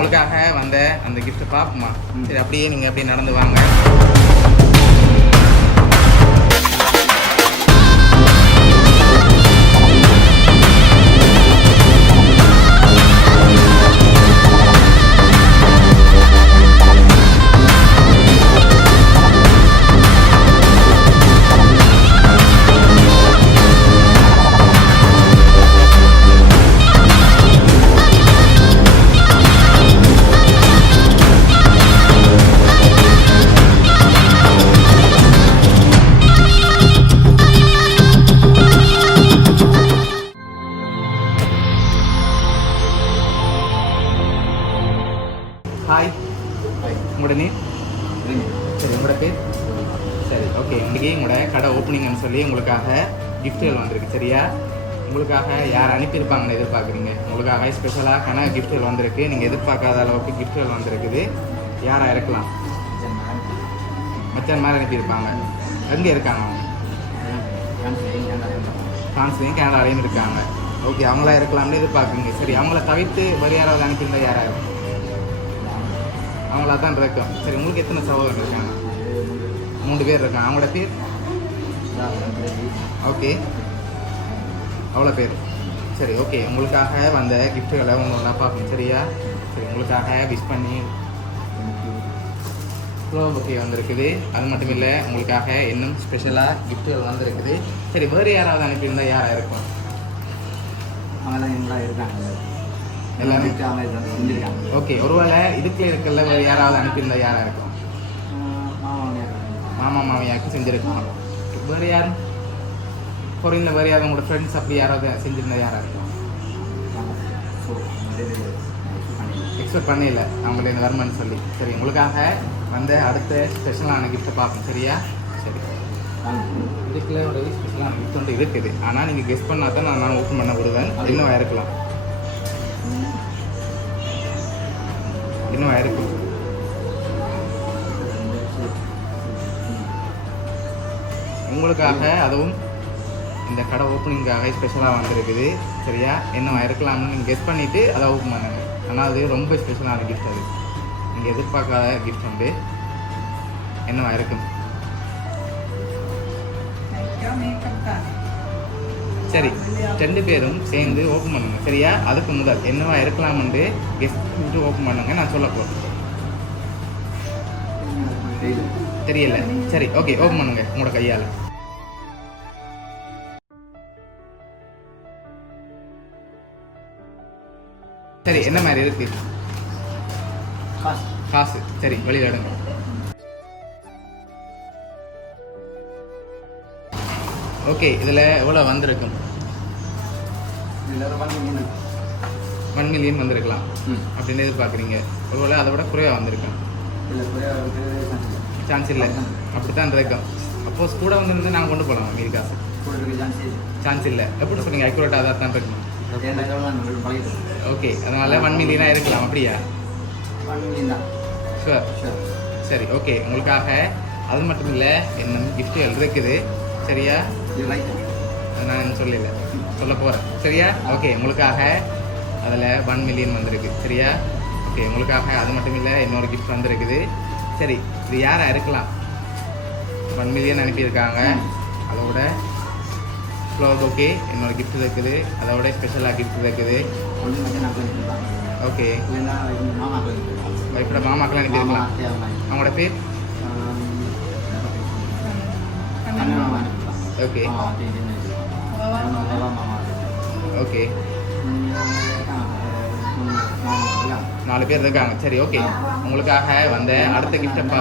உங்களுக்காக வந்த அந்த gift பார்ப்போமா. சரி அப்படியே நீங்கள் அப்படியே நடந்து வாங்க உங்களோட நேம் சரி உங்களோட பேர்? சரி ஓகே இன்றைக்கி உங்களோட கடை ஓப்பனிங்னு சொல்லி உங்களுக்காக கிஃப்ட்டுகள் வந்திருக்கு சரியா? உங்களுக்காக யார் அனுப்பியிருப்பாங்கன்னு எதிர்பார்க்குறீங்க? உங்களுக்காக ஸ்பெஷலாக கன கிஃப்ட்டுகள் வந்திருக்கு. நீங்கள் எதிர்பார்க்காத அளவுக்கு கிஃப்ட்டுகள் வந்திருக்குது. யாராக இருக்கலாம்? மச்சான் மாதிரி அனுப்பியிருப்பாங்க. எங்கே இருக்காங்க? அவங்க ஃப்ரான்ஸ்லேயும் கனடாலையும் இருக்காங்க. ஓகே அவங்களா இருக்கலாம்னு எதிர்பார்க்குறீங்க. சரி அவங்கள தவிர்த்து வேறு யாராவது அனுப்பியிருந்தா யாராக இருக்கும் அவங்கள தான் இருக்கும் சரி உங்களுக்கு எத்தனை சகோதரர்கள் இருக்காங்க? மூணு பேர் இருக்காங்க. அவங்களோட பேர்? ஓகே. அவ்வளோ பேர். சரி ஓகே. உங்களுக்காக வந்த கிஃப்ட்டுகளை ஒன்று ஒன்றா பார்ப்போம் சரியா? சரி உங்களுக்காக விஷ் பண்ணி. ஃப்ளோ புக்கே வந்திருக்குது. அது மட்டும் இல்லை உங்களுக்காக இன்னும் ஸ்பெஷலாக கிஃப்ட்டுகள் வந்திருக்குது. சரி வேறு யாராவது அனுப்பியிருந்தா யாராக இருக்கும்? அவங்களாம் எங்களாம் இருக்காங்க? எல்லாமே? செஞ்சுருக்காங்க. ஓகே ஒருவேளை இதுக்குள்ள இருக்கல வேறு யாராவது அனுப்பியிருந்தா யாராக இருக்கும்? மாமா மாமியாருக்கு செஞ்சுருக்காங்க வேறு யாரும் பொறிந்த வேறு யாரும் உங்களோட ஃப்ரெண்ட்ஸ் அப்படி யாராவது செஞ்சிருந்தா யாராக இருக்கும்? எக்ஸ்பெக்ட் பண்ணல. அவங்கள்ட்ட இந்த வருமானு சொல்லி. சரி உங்களுக்காக வந்த அடுத்த ஸ்பெஷலான கிஃப்ட்டை பார்ப்போம். சரியா? சரி. இதுக்குள்ள ஒரு ஸ்பெஷலான கிஃப்ட் ஒன்று இருக்குது. ஆனால் நீங்கள் கெஸ் பண்ணால் தான் நான் நான் ஓப்பன் பண்ண விடுவேன் இன்னும் இருக்கலாம். இன்னும் ஆயிருக்கும் உங்களுக்காக அதுவும் இந்த கடை ஓப்பனிங்காக ஸ்பெஷலாக வந்திருக்குது. சரியா? என்ன இருக்கலாம்னு நீங்கள் கெஸ் பண்ணிவிட்டு அதை ஓப்பன் பண்ணுங்க. ஆனால் அது ரொம்ப ஸ்பெஷலான கிஃப்ட் அது. நீங்கள் எதிர்பார்க்காத கிஃப்ட் வந்து என்னவா இருக்கும் சரி ரெண்டு பேரும் சேர்ந்து ஓப்பன் பண்ணுங்க. சரியா? அதுக்கு முதல் என்னவா இருக்கலாம்னு கெஸ் பண்ணிட்டு ஓப்பன் பண்ணுங்க. நான் சொல்ல போகிறேன் தெரியல. சரி ஓகே ஓப்பன் பண்ணுங்க உங்களோட கையால். சரி என்ன மாதிரி இருக்கு? காசு. காசு. சரி வெளியில் எடுங்க. ஓகே இதில் எவ்வளோ வந்திருக்கும்? ஒன் மில்லியன் வந்திருக்கலாம். அப்படின்னு எதிர்பார்க்குறீங்க. ஒருவேளை அதை விட குறைவாக வந்திருக்கும் குறையாக சான்ஸ் இல்லை. அப்படி தான் இருக்கும். அப்போஸ் கூட வந்திருந்து நாங்கள் கொண்டு போகலாம் மீதி காசு. சான்ஸ் இல்லை. எப்படி சொன்னீங்க? அக்யூரேட்டாக தான் தான் இருக்கும். ஓகே அதனால ஒன் மில்லியனாக இருக்கலாம் அப்படியா? ஷுவர் ஷூர் சரி ஓகே உங்களுக்காக அது மட்டும் இல்லை இன்னும் கிஃப்ட்டுகள் இருக்குது. சரியா? நான் சொல்லல. சொல்ல போகிறேன் சரியா? ஓகே உங்களுக்காக அதில் ஒன் மில்லியன் வந்திருக்கு. சரியா? ஓகே உங்களுக்காக அது மட்டும் இல்லை இன்னொரு கிஃப்ட் வந்திருக்குது. சரி இது யாராக இருக்கலாம்? ஒன் மில்லியன் அனுப்பியிருக்காங்க. அதோட ஃப்ளவர் ஓகே இன்னொரு gift இருக்குது. அதோட ஸ்பெஷலாக gift இருக்குது. ஓகே வைஃபோட மாமாக்கெல்லாம் அனுப்பியிருக்கலாம் அவங்களோட பேர்? ஓகே ஓகே எல்லாம் நாலு பேர் இருக்காங்க. சரி ஓகே உங்களுக்காக வந்த அடுத்த கிஃப்ட்டை பா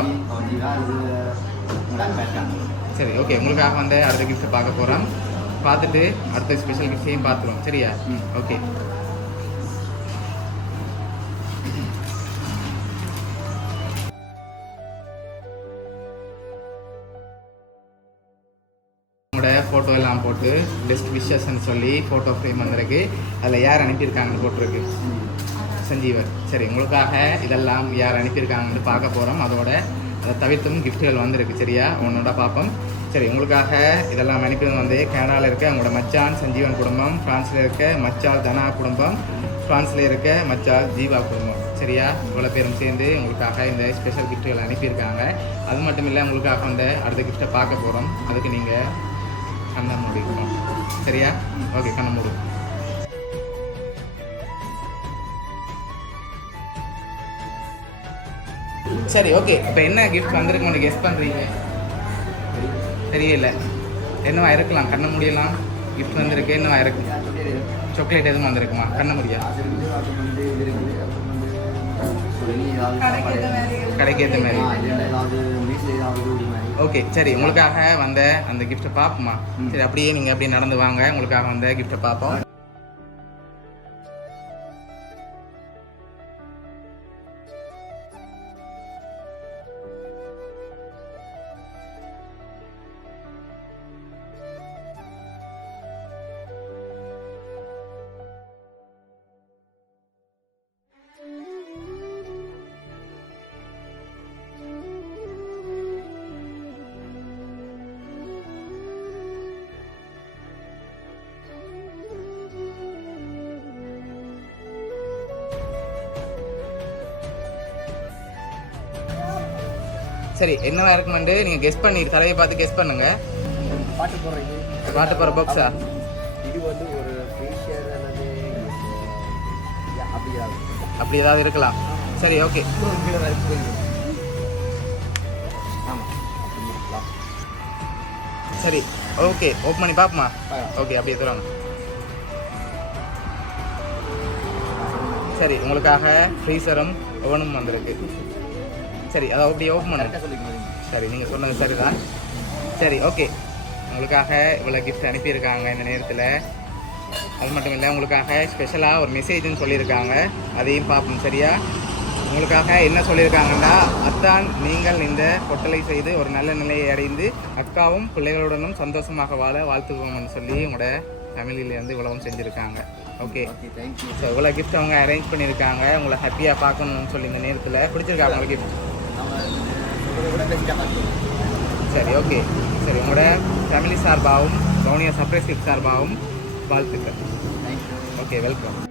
சரி ஓகே உங்களுக்காக வந்து அடுத்த கிஃப்ட்டை பார்க்க போகிறோம் பார்த்துட்டு அடுத்த ஸ்பெஷல் கிஃப்ட்டையும் பார்த்துருவோம். சரியா? ம். ஓகே உங்களோட ஃபோட்டோ எல்லாம் போட்டு பெஸ்ட் விஷஸ்ன்னு சொல்லி ஃபோட்டோ ஃப்ரேம் வந்திருக்கு. அதில் யார் அனுப்பியிருக்காங்கன்னு போட்டிருக்கு? சஞ்சீவன் சரி உங்களுக்காக இதெல்லாம் யார் அனுப்பியிருக்காங்கன்னு பார்க்க போகிறோம் அதோட அதை தவிர்த்தும் கிஃப்ட்டுகள் வந்திருக்கு சரியா? உன்னோட பார்ப்போம். சரி உங்களுக்காக இதெல்லாம் அனுப்பியது வந்து கனடாவில் இருக்க அவங்களோட மச்சான் சஞ்சீவன் குடும்பம் ஃப்ரான்ஸில் இருக்க மச்சால் தனா குடும்பம் ஃப்ரான்ஸில் இருக்க மச்சால் ஜீவா குடும்பம் சரியா? இவ்வளோ பேரும் சேர்ந்து உங்களுக்காக இந்த ஸ்பெஷல் கிஃப்ட்டுகள் அனுப்பியிருக்காங்க. அது மட்டும் இல்லை உங்களுக்காக வந்து அடுத்த கிஃப்ட்டை பார்க்க போகிறோம் அதுக்கு நீங்கள் கண்ணை மூடிக்கணும். சரியா? ஓகே கண்ணை மூடு. சரி ஓகே. இப்போ என்ன கிஃப்ட் வந்திருக்கு? உனக்கு கெஸ் பண்ணுறீங்க தெரியல. என்னவா இருக்கலாம்? கண்ண முடியலாம் கிஃப்ட் வந்திருக்கு. என்னவா இருக்கு? சாக்லேட் எதுவும் வந்திருக்குமா? கண்ண முடியா. கடைக்கு ஏற்ற மாதிரி. ஓகே சரி உங்களுக்காக வந்த அந்த கிஃப்ட்டை பார்ப்போமா சரி அப்படியே நீங்கள் அப்படியே நடந்து வாங்க. உங்களுக்காக வந்த கிஃப்ட்டை பார்ப்போம். சரி என்னவா இருக்குமெண்டு நீங்கள் கெஸ் பண்ணி தலையை பார்த்து கெஸ் பண்ணுங்க. பாட்டு போடுறீங்க. பாட்டு போகிற பாக்ஸா இது வந்து ஒரு அப்படி ஏதாவது. இருக்கலாம். சரி ஓகே சரி ஓகே ஓப்பன் பண்ணி பார்ப்போமா. ஓகே அப்படியே தருவாங்க சரி உங்களுக்காக ஃப்ரீசரும் ஓவனும் வந்திருக்கு. சரி அதை அப்படியே ஓப்பன் பண்ணுங்க சரி நீங்கள் சொன்னது சரிதான். சரி ஓகே உங்களுக்காக இவ்வளோ கிஃப்ட் அனுப்பியிருக்காங்க இந்த நேரத்தில். அது மட்டும் இல்லை உங்களுக்காக ஸ்பெஷலாக ஒரு மெசேஜ்னு சொல்லியிருக்காங்க. அதையும் பார்ப்போம் சரியா? உங்களுக்காக என்ன சொல்லியிருக்காங்கன்னா அத்தான் நீங்கள் இந்த பொட்டலை செய்து ஒரு நல்ல நிலையை அடைந்து அக்காவும் பிள்ளைகளுடனும் சந்தோஷமாக வாழ வாழ்த்துவோம்னு சொல்லி உங்களோட ஃபேமிலியிலேருந்து இவ்வளவும் செஞ்சுருக்காங்க. ஓகே ஸோ இவ்வளோ கிஃப்ட் அவங்க அரேஞ்ச் பண்ணியிருக்காங்க. உங்களை ஹாப்பியாக பார்க்கணும்னு சொல்லி இந்த நேரத்தில் பிடிச்சிருக்காங்க உங்களுக்கு gift? சரி ஓகே சரி உங்களோட ஃபேமிலி சார்பாகவும் கவுனியா சர்ப்ரைஸ் கிஃப்ட் சார்பாகவும் வாழ்த்துக்கள். Okay welcome